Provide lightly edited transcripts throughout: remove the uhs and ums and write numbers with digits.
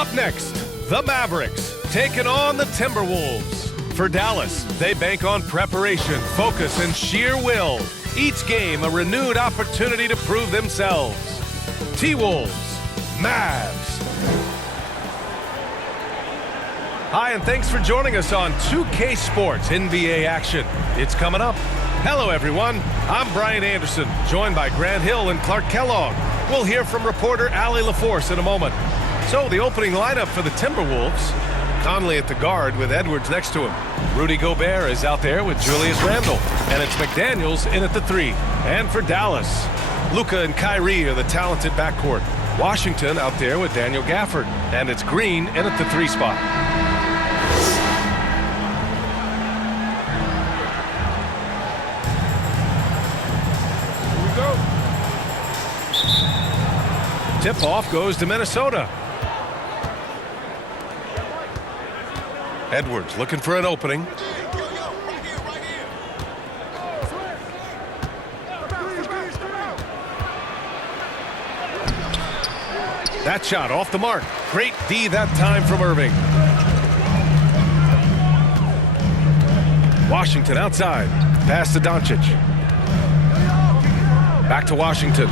Up next, the Mavericks taking on the Timberwolves. For Dallas, they bank on preparation, focus, and sheer will. Each game a renewed opportunity to prove themselves. T-Wolves, Mavs. Hi, and thanks for joining us on 2K Sports NBA action. It's coming up. Hello, everyone. I'm Brian Anderson, joined by Grant Hill and Clark Kellogg. We'll hear from reporter Allie LaForce in a moment. So, the opening lineup for the Timberwolves. Conley at the guard with Edwards next to him. Rudy Gobert is out there with Julius Randle. And it's McDaniels in at the 3. And for Dallas, Luka and Kyrie are the talented backcourt. Washington out there with Daniel Gafford. And it's Green in at the 3 spot. Here we go. Tip-off goes to Minnesota. Edwards looking for an opening. That shot off the mark. Great D that time from Irving. Washington outside. Pass to Doncic. Back to Washington.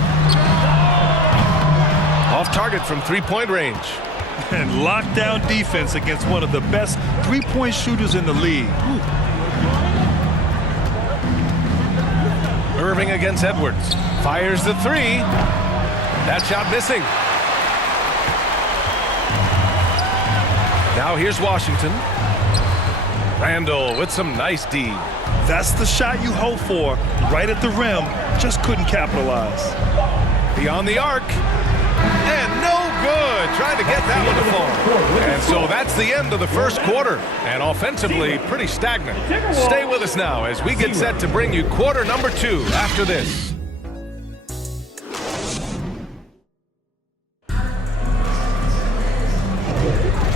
Off target from three-point range. And lockdown defense against one of the best three-point shooters in the league. Ooh. Irving against Edwards. Fires the 3. That shot missing. Now here's Washington. Randle with some nice D. That's the shot you hope for. Right at the rim. Just couldn't capitalize. Beyond the arc. And no good. Trying to get that one to fall. And so that's the end of the first quarter. And offensively, pretty stagnant. Stay with us now as we get set to bring you quarter number 2 after this.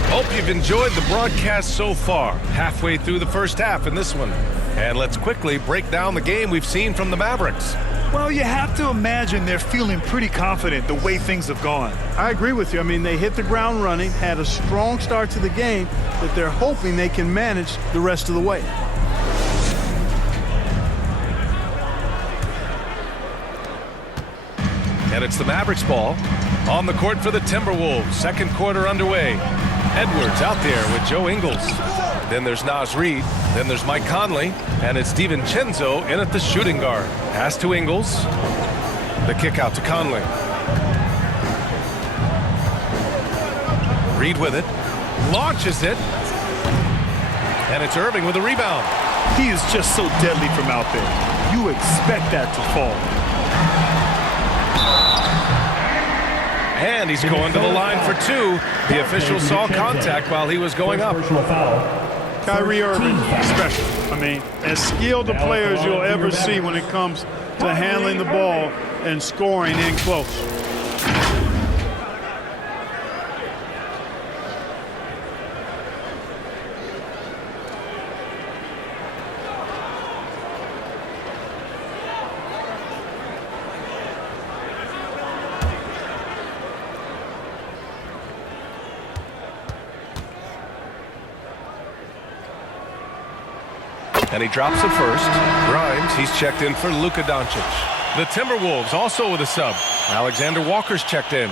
Hope you've enjoyed the broadcast so far. Halfway through the first half in this one. And let's quickly break down the game we've seen from the Mavericks. Well, you have to imagine they're feeling pretty confident the way things have gone. I agree with you. I mean, they hit the ground running, had a strong start to the game that they're hoping they can manage the rest of the way. And it's the Mavericks ball on the court for the Timberwolves. Second quarter underway. Edwards out there with Joe Ingles. Then there's Naz Reid. Then there's Mike Conley. And it's DiVincenzo in at the shooting guard. Pass to Ingles. The kick out to Conley. Reid with it. Launches it. And it's Irving with a rebound. He is just so deadly from out there. You expect that to fall. And he's going to the line for 2. The official saw contact while he was going up. Kyrie Irving, special. I mean, as skilled a player as you'll ever see when it comes to handling the ball and scoring in close. And he drops it first. Grimes, he's checked in for Luka Doncic. The Timberwolves also with a sub. Alexander Walker's checked in.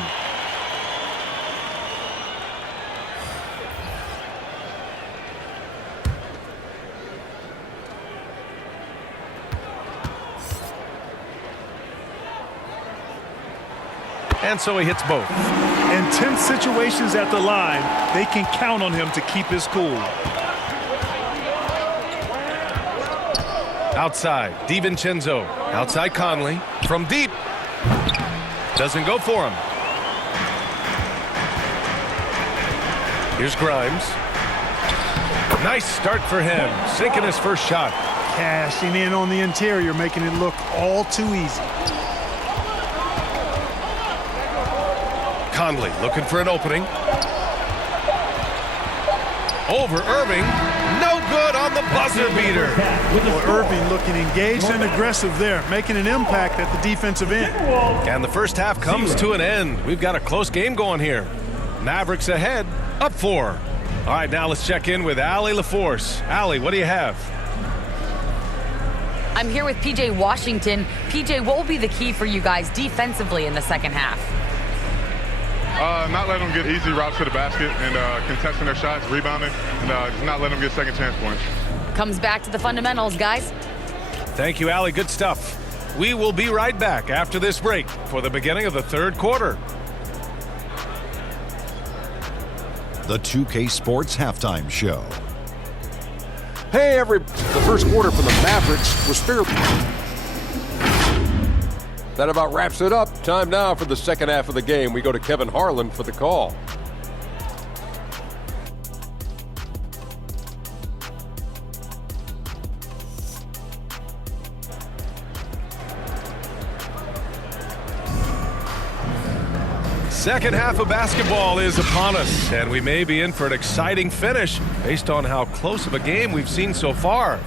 And so he hits both. In tense situations at the line, they can count on him to keep his cool. Outside, DiVincenzo. Outside Conley. From deep. Doesn't go for him. Here's Grimes. Nice start for him. Sinking his first shot. Cashing in on the interior, making it look all too easy. Conley looking for an opening. Over Irving. No good on the buzzer beater. Well, Irving looking engaged and aggressive there, making an impact at the defensive end. And the first half comes to an end. We've got a close game going here. Mavericks ahead, up 4. All right, now let's check in with Allie LaForce. Allie, what do you have? I'm here with PJ Washington. PJ, what will be the key for you guys defensively in the second half? Not letting them get easy routes to the basket and contesting their shots, rebounding, and just not letting them get second chance points. Comes back to the fundamentals, guys. Thank you, Allie. Good stuff. We will be right back after this break for the beginning of the third quarter. The 2K Sports Halftime Show. Hey, the first quarter for the Mavericks was fair. That about wraps it up. Time now for the second half of the game. We go to Kevin Harlan for the call. Second half of basketball is upon us, and we may be in for an exciting finish based on how close of a game we've seen so far.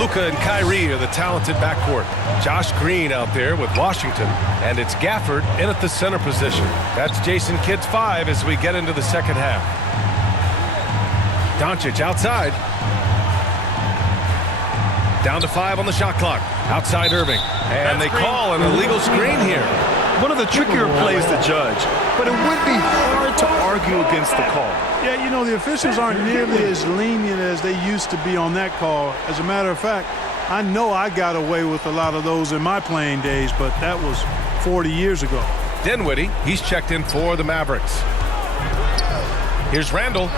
Luka and Kyrie are the talented backcourt. Josh Green out there with Washington, and it's Gafford in at the center position. That's Jason Kidd's 5 as we get into the second half. Doncic outside. Down to 5 on the shot clock. Outside Irving. And they call an illegal screen here. One of the trickier plays to judge, but it would be hard to argue against the call. Yeah, you know, the officials aren't nearly as lenient as they used to be on that call. As a matter of fact, I know I got away with a lot of those in my playing days, but that was 40 years ago. Dinwiddie, he's checked in for the Mavericks. Here's Randall.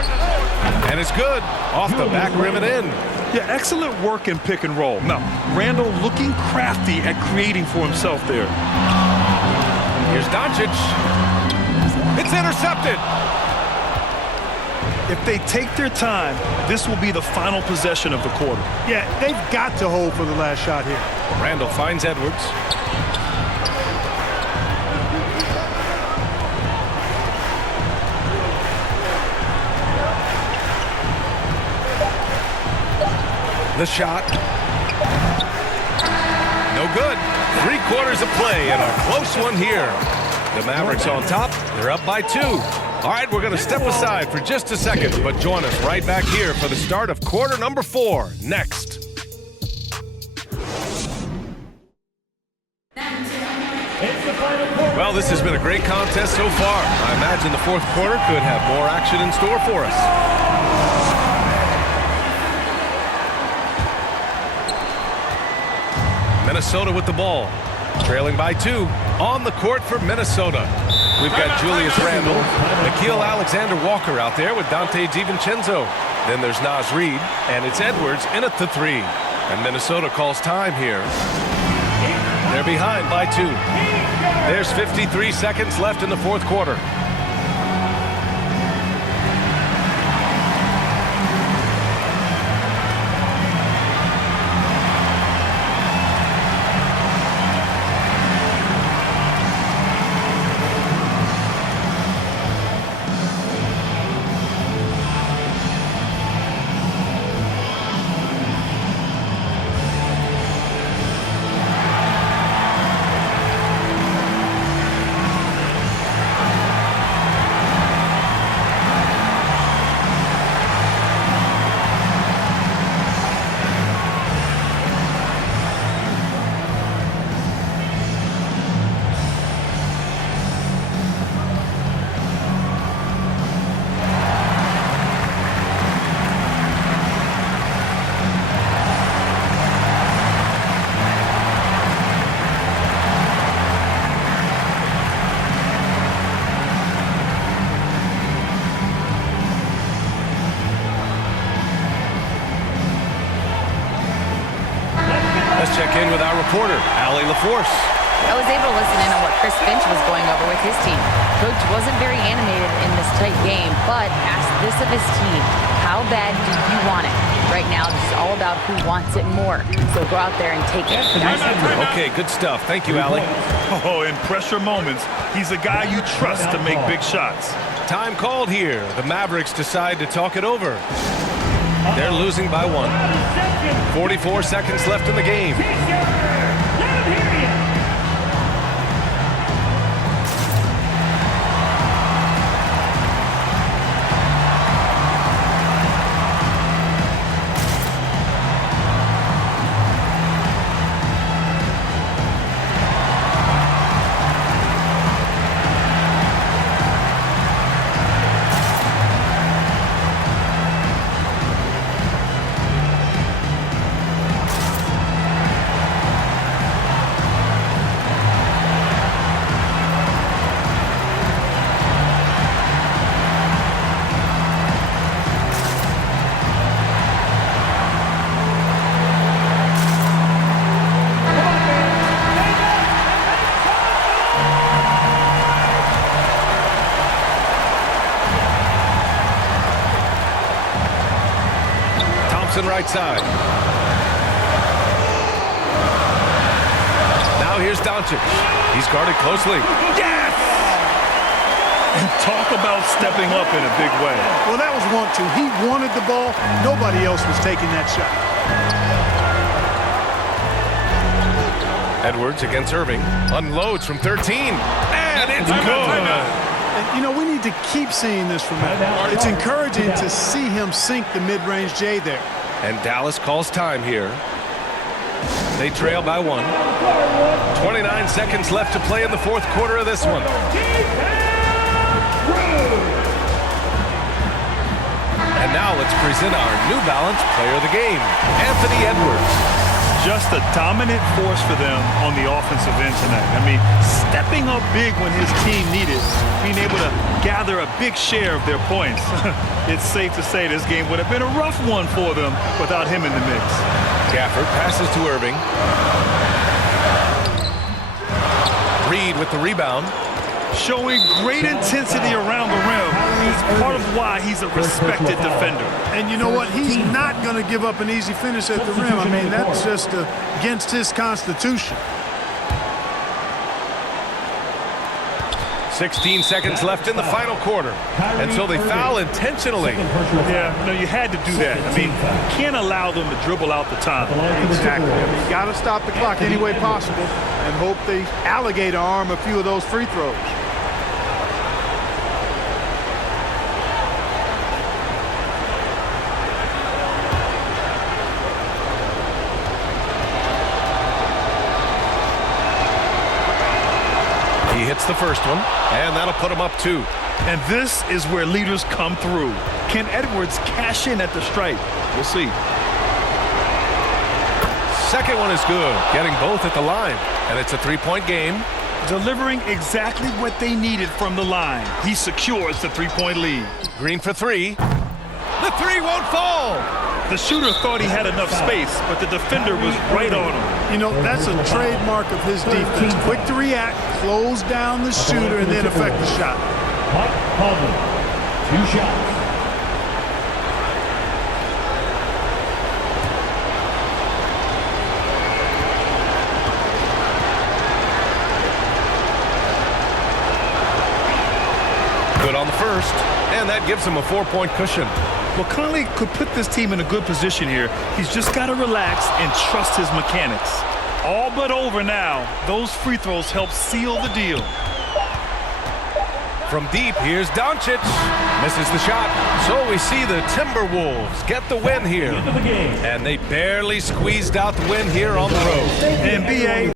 And it's good. Off the back rim and in. Yeah, excellent work in pick and roll. Now, Randall looking crafty at creating for himself there. Here's Doncic. It's intercepted. If they take their time, this will be the final possession of the quarter. Yeah, they've got to hold for the last shot here. Randall finds Edwards. The shot. No good. 3 quarters of play and a close one here. The Mavericks on top. They're up by 2. All right, we're going to step aside for just a second, but join us right back here for the start of quarter number 4 next. Well, this has been a great contest so far. I imagine the fourth quarter could have more action in store for us. Minnesota with the ball, trailing by 2. On the court for Minnesota. We've got Julius Randle, Nickeil Alexander-Walker out there with Dante DiVincenzo. Then there's Naz Reid, and it's Edwards in at the 3. And Minnesota calls time here. They're behind by 2. There's 53 seconds left in the fourth quarter. Let's check in with our reporter, Allie LaForce. I was able to listen in on what Chris Finch was going over with his team. Coach wasn't very animated in this tight game, but asked this of his team: how bad do you want it? Right now, this is all about who wants it more. So go out there and take it. Okay, good stuff. Thank you, Allie. Oh, in pressure moments, he's a guy you trust to make big shots. Time called here. The Mavericks decide to talk it over. They're losing by 1. 44 seconds left in the game. Right side. Now here's Doncic. He's guarded closely. Yes! And talk about stepping up in a big way. Well, that was 1-2. He wanted the ball. Nobody else was taking that shot. Edwards against Irving. Unloads from 13. And it's good. And, you know, we need to keep seeing this from him. It's encouraging to see him sink the mid-range J there. And Dallas calls time here. They trail by 1. 29 seconds left to play in the fourth quarter of this one. And now let's present our New Balance player of the game, Anthony Edwards. Just a dominant force for them on the offensive end tonight. I mean, stepping up big when his team needed, being able to gather a big share of their points. It's safe to say this game would have been a rough one for them without him in the mix. Gafford passes to Irving. Reed with the rebound. Showing great intensity around the rim. It's part of why he's a respected defender. And you know what? He's not going to give up an easy finish at the rim. I mean, that's just against his constitution. 16 seconds left in the final quarter. And so they foul intentionally. Yeah, no, you had to do that. I mean, you can't allow them to dribble out the time. Exactly. You got to stop the clock any way possible and hope they alligator arm a few of those free throws. He hits the first one, and that'll put him up 2. And this is where leaders come through. Can Edwards cash in at the stripe? We'll see. Second one is good, getting both at the line. And it's a 3-point game. Delivering exactly what they needed from the line. He secures the 3-point lead. Green for 3. The 3 won't fall. The shooter thought he had enough space, but the defender was right on him. You know, that's a trademark of his defense. Quick to react, close down the shooter, and then affect the shot. Mike Conley, 2 shots. Good on the first, and that gives him a 4-point cushion. Well, Conley could put this team in a good position here. He's just got to relax and trust his mechanics. All but over now. Those free throws help seal the deal. From deep, here's Doncic. Misses the shot. So we see the Timberwolves get the win here. And they barely squeezed out the win here on the road. NBA